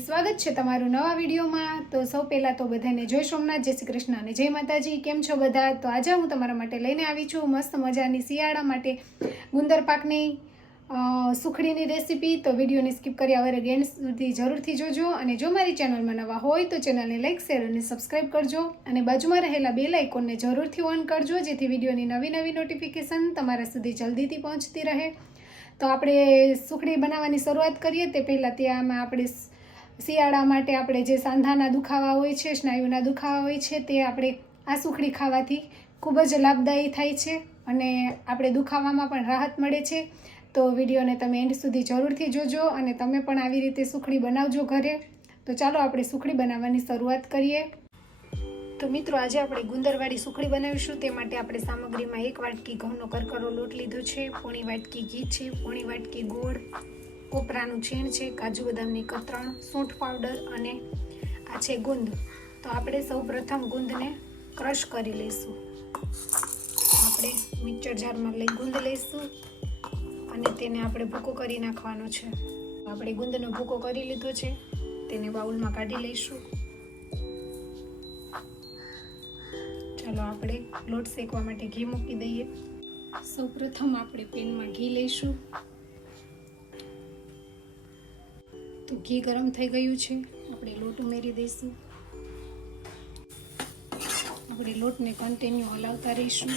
Family સ્વાગત છે તમારું નવા વિડીયોમાં. તો સૌ પહેલાં તો બધાને જય સોમનાથ, જય શ્રી કૃષ્ણ અને જય માતાજી. કેમ છો બધા? તો આજે હું તમારા માટે લઈને આવી છું મસ્ત મજાની શિયાળા માટે ગુંદર પાકની સુખડીની રેસીપી. તો વિડીયોને સ્કીપ કર્યા વગર એન્ડ સુધી જરૂરથી જોજો અને જો મારી ચેનલમાં નવા હોય તો ચેનલને લાઇક શેર અને સબસ્ક્રાઇબ કરજો અને બાજુમાં રહેલા બે લાઇકોનને જરૂરથી ઓન કરજો જેથી વિડીયોની નવી નવી નોટિફિકેશન તમારા સુધી જલ્દીથી પહોંચતી રહે. તો આપણે સુખડી બનાવવાની શરૂઆત કરીએ. તે પહેલાં ત્યાં આપણે શિયાળા માટે આપણે જે સાંધાના દુખાવા હોય છે, સ્નાયુના દુખાવા હોય છે, તે આપણે આ સુખડી ખાવાથી ખૂબ જ લાભદાયી થાય છે અને આપણે દુખાવામાં પણ રાહત મળે છે. તો વિડીયોને તમે એન્ડ સુધી જરૂરથી જોજો અને તમે પણ આવી રીતે સુખડી બનાવજો ઘરે. તો ચાલો આપણે સુખડી બનાવવાની શરૂઆત કરીએ. તો મિત્રો, આજે આપણે ગુંદરવાળી સુખડી બનાવીશું. તે માટે આપણે સામગ્રીમાં એક વાટકી ઘઉંનો કરકરો લોટ લીધો છે, પોણી વાટકી ઘી છે, પોણી વાટકી ગોળ કોપરાનું છીણ છે, કાજુ બદામની કતરણ, સૂંઠ પાવડર અને આ છે ગુંદ. તો આપણે સૌ પ્રથમ ગુંદને ક્રશ કરી લઈશું. આપણે મિક્સર જારમાં લઈ ગુંદ લઈશું અને તેને આપણે ભૂકો કરી નાખવાનો છે. આપણે ગુંદનો ભૂકો કરી લીધો છે. તેને બાઉલમાં કાઢી લઈશું. ચાલો આપણે લોટ શેકવા માટે ઘી મૂકી દઈએ. સૌપ્રથમ આપણે પેનમાં ઘી લઈશું. તો ઘી ગરમ થઈ ગયું છે. આપણે લોટ ઉમેરી દઈશું. આપણે લોટને કન્ટિન્યુ હલાવતા રહીશું.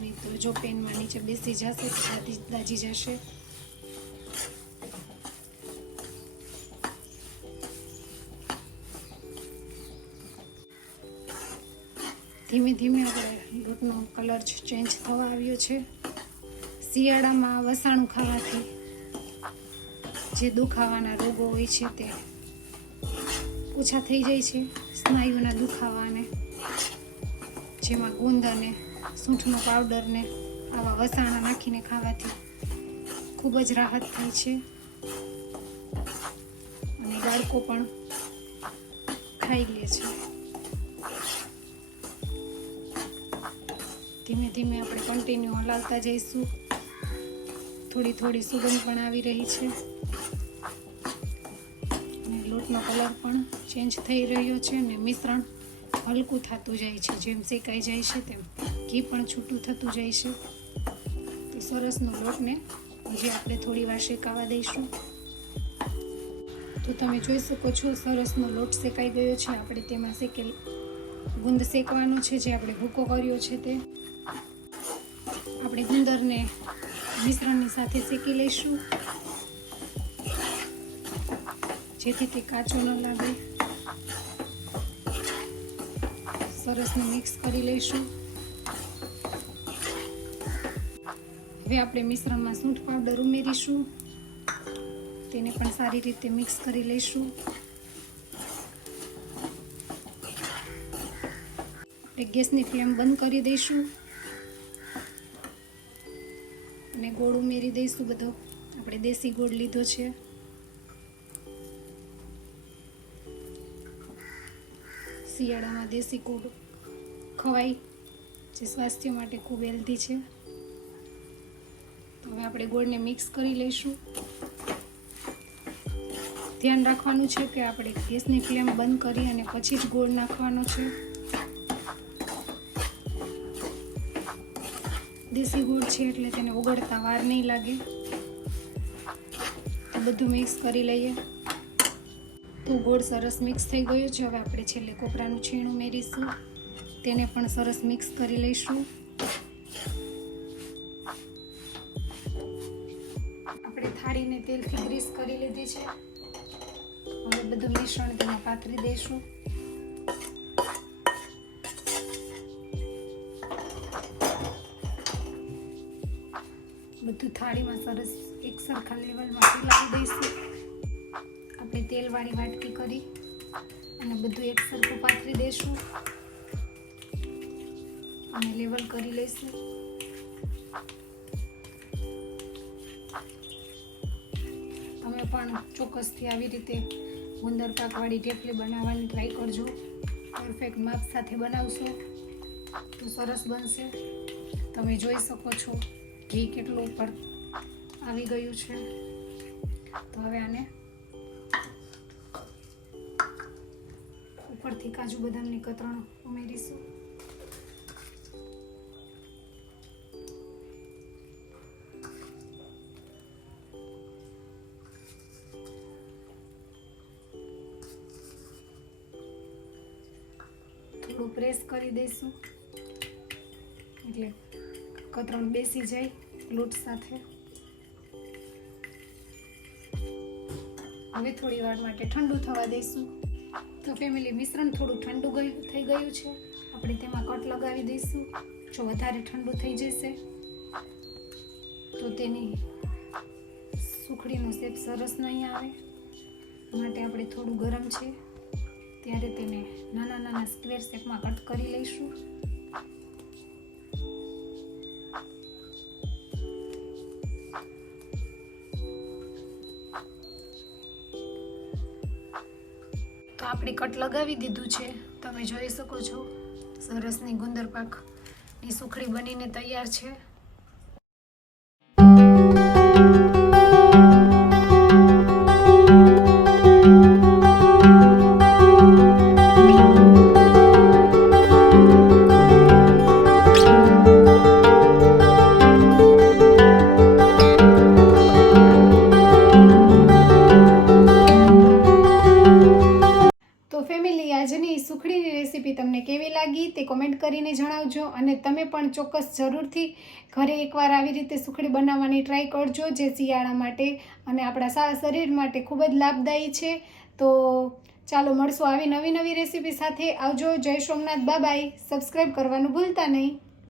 નહીં તો જો પેનમાં નીચે બેસી જશે તો દાજી દાજી જશે. ધીમે ધીમે આપણે લોટનો કલર ચેન્જ થવા આવ્યો છે. શિયાળામાં વસાણું ખાવાથી જે દુખાવાના રોગો હોય છે તે ઓછા થઈ જાય છે. સ્નાયુના દુખાવાને, જેમાં ગુંદ અને સૂંઠનો પાવડરને, આવા વસાણા નાખીને ખાવાથી ખૂબ જ રાહત થાય છે. અને બાળકો પણ ખાઈ લે છે. ધીમે ધીમે આપણે કન્ટિન્યુ હલાવતા જઈશું. થોડી થોડી સુગંધ પણ આવી રહી છે. અને કલર પણ ચેન્જ થઈ રહ્યો છે અને મિશ્રણ હલકું થતું જાય છે. જેમ શેકાઈ જાય છે તેમ ઘી પણ છૂટું થતું જાય છે. તો સરસનો લોટને હજી આપણે થોડી વાર શેકાવા દઈશું. તો તમે જોઈ શકો છો સરસનો લોટ શેકાઈ ગયો છે. આપણે તેમાં શેકેલ ગુંદ શેકવાનો છે જે આપણે ભૂકો કર્યો છે તે. આપણે ગુંદરને મિશ્રણની સાથે શેકી લઈશું. જેથી તે કાચો ન લાગે. સરસને મિક્સ કરી લઈશું. હવે આપણે મિશ્રણમાં સૂંઠ પાવડર ઉમેરીશું. તેને પણ સારી રીતે મિક્સ કરી લઈશું. ગેસની ફ્લેમ બંધ કરી દઈશું. અને ગોળ ઉમેરી દઈશું બધો. આપણે દેશી ગોળ લીધો છે. શિયાળામાં દેશી ગોળ ખવાય, જે સ્વાસ્થ્ય માટે ખૂબ હેલ્ધી છે. તો હવે આપણે ગોળને મિક્સ કરી લઈશું. ધ્યાન રાખવાનું છે કે આપણે ગેસની ફ્લેમ બંધ કરી અને પછી જ ગોળ નાખવાનો છે. દેશી ગોળ છે એટલે તેને ઓગળતા વાર નહીં લાગે. તો બધું મિક્સ કરી લઈએ. તો ગોળ સરસ મિક્સ થઈ ગયો છે. હવે આપણે છેલ્લે કોપરાનું છીણ ઉમેરીશું તેને પણ સરસ મિક્સ કરી લઈશું. આપણે થાળીને તેલથી ગ્રીસ કરી લીધી છે. હવે બધું મિશ્રણ તેમાં પાથરી દઈશું. બધું થાળીમાં સરસ એક સરખા લેવલમાં ફેલાવી દઈશું. આપણે તેલવાળી વાટકી કરી અને બધું એક સરખું પાથરી દઈશું અને લેવલ કરી લઈશું. તમે પણ ચોક્કસથી આવી રીતે ગુંદર પાકવાળી ઢેફલી બનાવવાની ટ્રાય કરજો. પરફેક્ટ માપ સાથે બનાવશો તો સરસ બનશે. તમે જોઈ શકો છો ઘી કેટલું ઉપર આવી ગયું છે. તો હવે આને ઉપરથી કાજુ બદામની કતરણ ઉમેરીશું. થોડું પ્રેસ કરી દઈશું. એટલે કતરણ બેસી જાય લોટ સાથે. હવે થોડી વાર માટે ઠંડુ થવા દઈશું. તો ફેમિલી મિશ્રણ થોડું ઠંડુ ગયું, થઈ ગયું છે. આપણે તેમાં કટ લગાવી દઈશું. જો વધારે ઠંડુ થઈ જશે, તો તેની સુખડીનો શેપ સરસ નહીં આવે. માટે આપણે થોડું ગરમ છે. ત્યારે તેને નાના નાના સ્ક્વેર શેપમાં કટ કરી લઈશું. આપણે કટ લગાવી દીધું છે. તમે જોઈ શકો છો. સરસની ગુંદર પાકની સુખડી બનીને તૈયાર છે. તમે પણ ચોક્કસ જરૂરથી ઘરે એકવાર આવી રીતે સુખડી બનાવવાની ટ્રાય કરજો, જે શિયાળા માટે અને આપણા શરીર માટે ખૂબ જ લાભદાયી છે. તો ચાલો મળશું આવી નવી નવી રેસીપી સાથે. આવજો. જય સોમનાથ. બાબાઈ સબસ્ક્રાઈબ કરવાનું ભૂલતા નહીં.